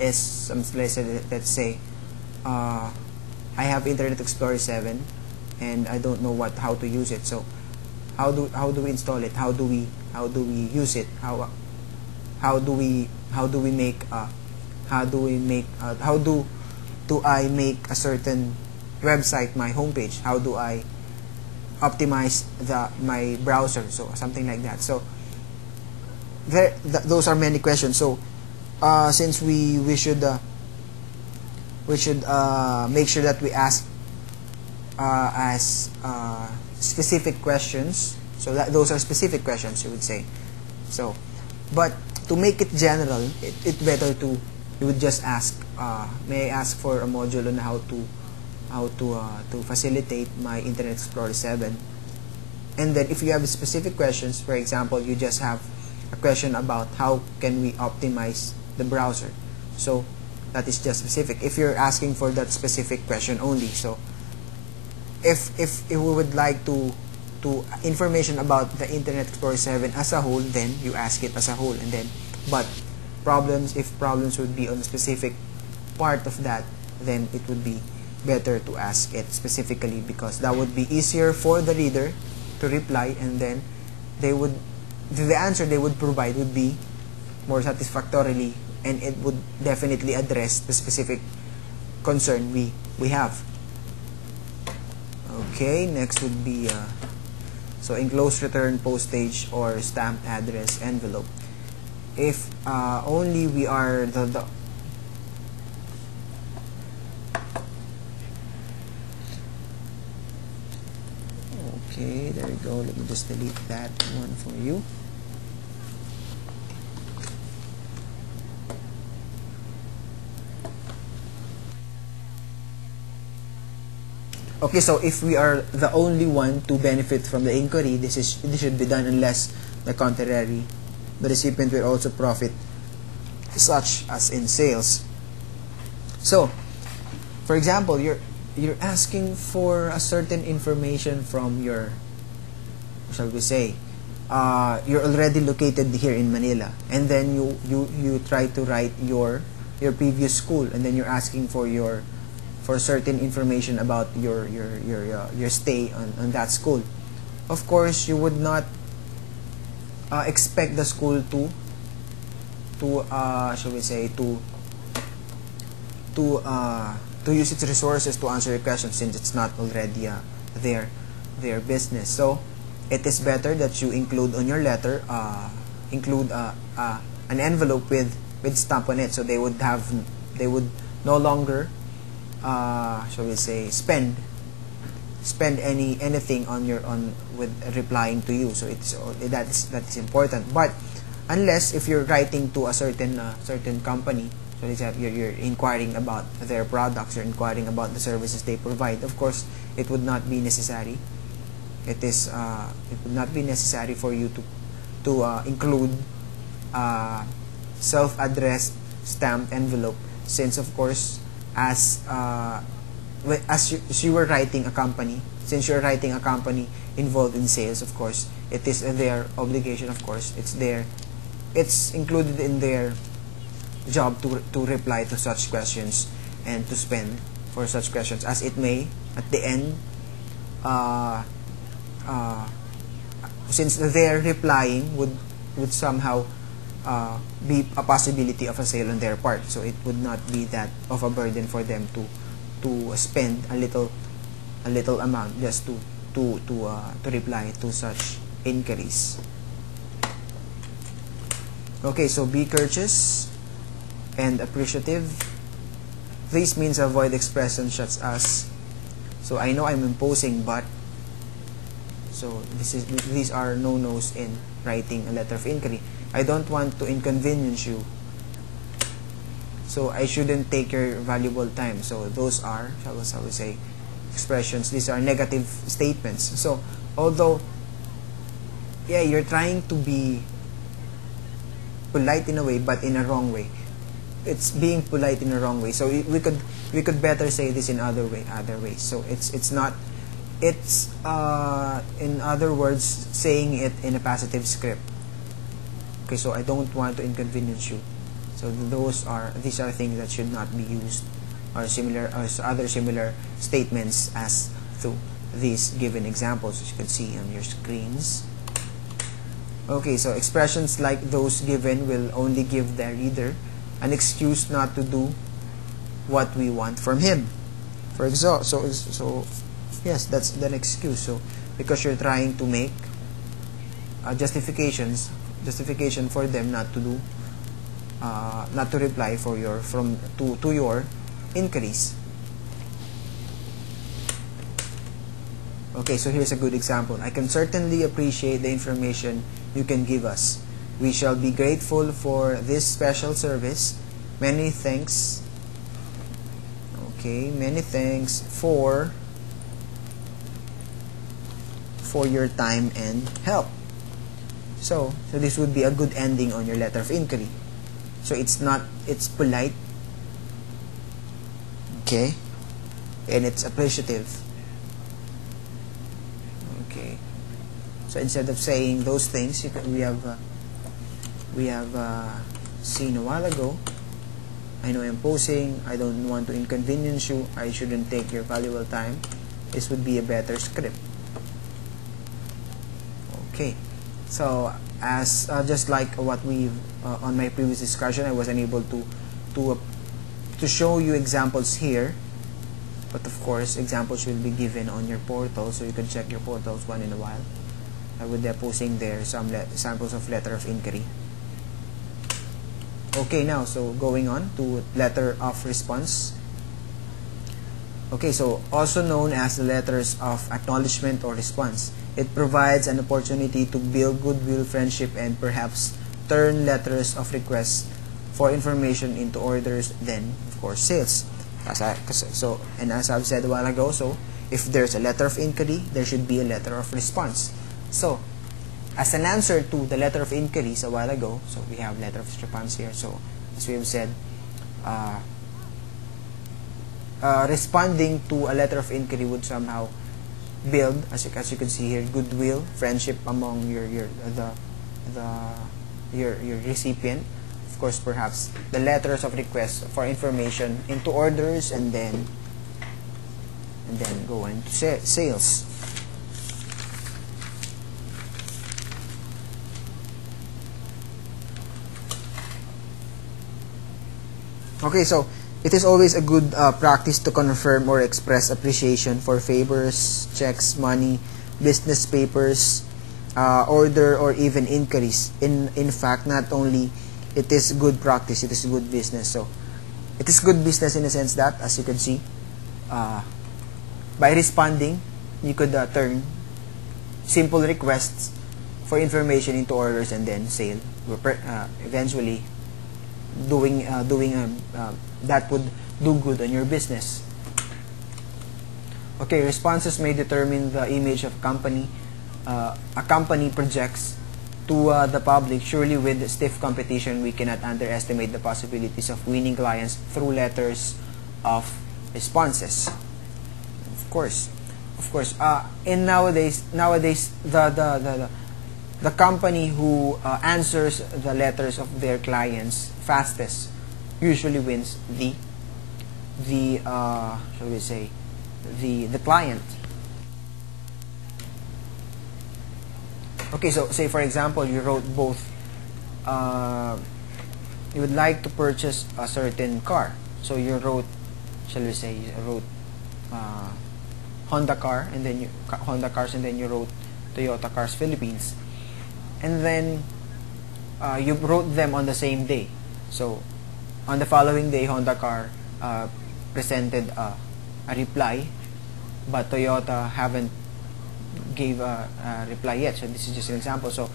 is let's say I have Internet Explorer 7 and I don't know how to use it. So how do we install it? How do we use it? How do I make a certain website my homepage? How do I optimize my browser? So something like that. So those are many questions. So since we should make sure that we ask specific questions. So that those are specific questions, you would say. So, but to make it general, it better to you would just ask, may I ask for a module on how to facilitate my Internet Explorer 7. And then if you have specific questions, for example, you just have a question about how can we optimize the browser. So that is just specific. If you're asking for that specific question only, so if we would like to information about the Internet Explorer 7 as a whole, then you ask it as a whole. And then, but if problems would be on a specific part of that, then it would be better to ask it specifically, because that would be easier for the reader to reply, and then the answer they would provide would be more satisfactorily, and it would definitely address the specific concern we have. Okay, next would be so enclosed return postage or stamped address envelope. If only we are the okay, there you go. Let me just delete that one for you. Okay, so if we are the only one to benefit from the inquiry, this should be done, unless the contrary, the recipient will also profit, such as in sales. So, for example, you're asking for a certain information from your, shall we say, you're already located here in Manila, and then you try to write your previous school, and then you're asking for certain information about your stay on that school. Of course, you would not expect the school to shall we say to use its resources to answer your questions, since it's not already their business. So it is better that you include on your letter an envelope with stamp on it, so they would no longer shall we say spend anything with replying to you. So that is important. But unless if you're writing to a certain company, so you're inquiring about their products, you're inquiring about the services they provide, of course it would not be necessary. It would not be necessary for you to include self-addressed stamped envelope, since of course as you were writing a company, since you're writing a company involved in sales, of course it is their obligation, of course it's included in their job to reply to such questions and to spend for such questions, as it may at the end since they're replying would somehow be a possibility of a sale on their part. So it would not be that of a burden for them to spend a little amount just to reply to such inquiries. Okay, so be courteous and appreciative. These means avoid expressions such as, so I know I'm imposing, but, so these are no-nos in writing a letter of inquiry. I don't want to inconvenience you, so I shouldn't take your valuable time. So those are, shall we say, expressions. These are negative statements. So although, yeah, you're trying to be polite in a way, but in a wrong way. It's being polite in a wrong way. So we could better say this in other ways. So it's not, it's in other words, saying it in a passive script. Okay, so I don't want to inconvenience you. So these are things that should not be used, or similar, or other similar statements as to these given examples, as you can see on your screens. Okay, so expressions like those given will only give the reader an excuse not to do what we want from him. For example, so yes, that's an excuse. So because you're trying to make justification for them not to do, not to reply for your to your inquiries. Okay, so here's a good example. I can certainly appreciate the information you can give us. We shall be grateful for this special service. Many thanks. Okay, many thanks for your time and help. So this would be a good ending on your letter of inquiry. So it's polite, okay, and it's appreciative. Okay, so instead of saying those things, we have seen a while ago. I know I'm posing. I don't want to inconvenience you. I shouldn't take your valuable time. This would be a better script. Okay, so as just like what we've on my previous discussion, I was unable to show you examples here, but of course examples will be given on your portal, so you can check your portals one in a while. I would be posting there some samples of letter of inquiry. Okay, now so going on to letter of response. Okay, so also known as the letters of acknowledgement or response. It provides an opportunity to build goodwill, friendship, and perhaps turn letters of request for information into orders, then of course sales. And as I've said a while ago, so if there's a letter of inquiry, there should be a letter of response. So as an answer to the letter of inquiries a while ago, so we have letter of response here. So as we have said, responding to a letter of inquiry would somehow build, as you can see here, goodwill, friendship among your recipient. Of course, perhaps the letters of request for information into orders, and then go into sales. Okay, so it is always a good practice to confirm or express appreciation for favors, checks, money, business papers, order, or even inquiries. In fact, not only it is good practice, it is good business. So it is good business in the sense that, as you can see, by responding, you could turn simple requests for information into orders, and then sale. Eventually, that would do good on your business. Okay, responses may determine the image of company. A company projects to the public. Surely, with stiff competition, we cannot underestimate the possibilities of winning clients through letters of responses. Of course. And nowadays, the company who answers the letters of their clients fastest usually wins the shall we say, the client. Okay, so say for example, you wrote both. You would like to purchase a certain car, so you wrote, shall we say, Honda car, and then Honda cars, and then you wrote Toyota Cars Philippines, and then you wrote them on the same day. So on the following day, Honda car presented a reply, but Toyota haven't gave a reply yet. So this is just an example. So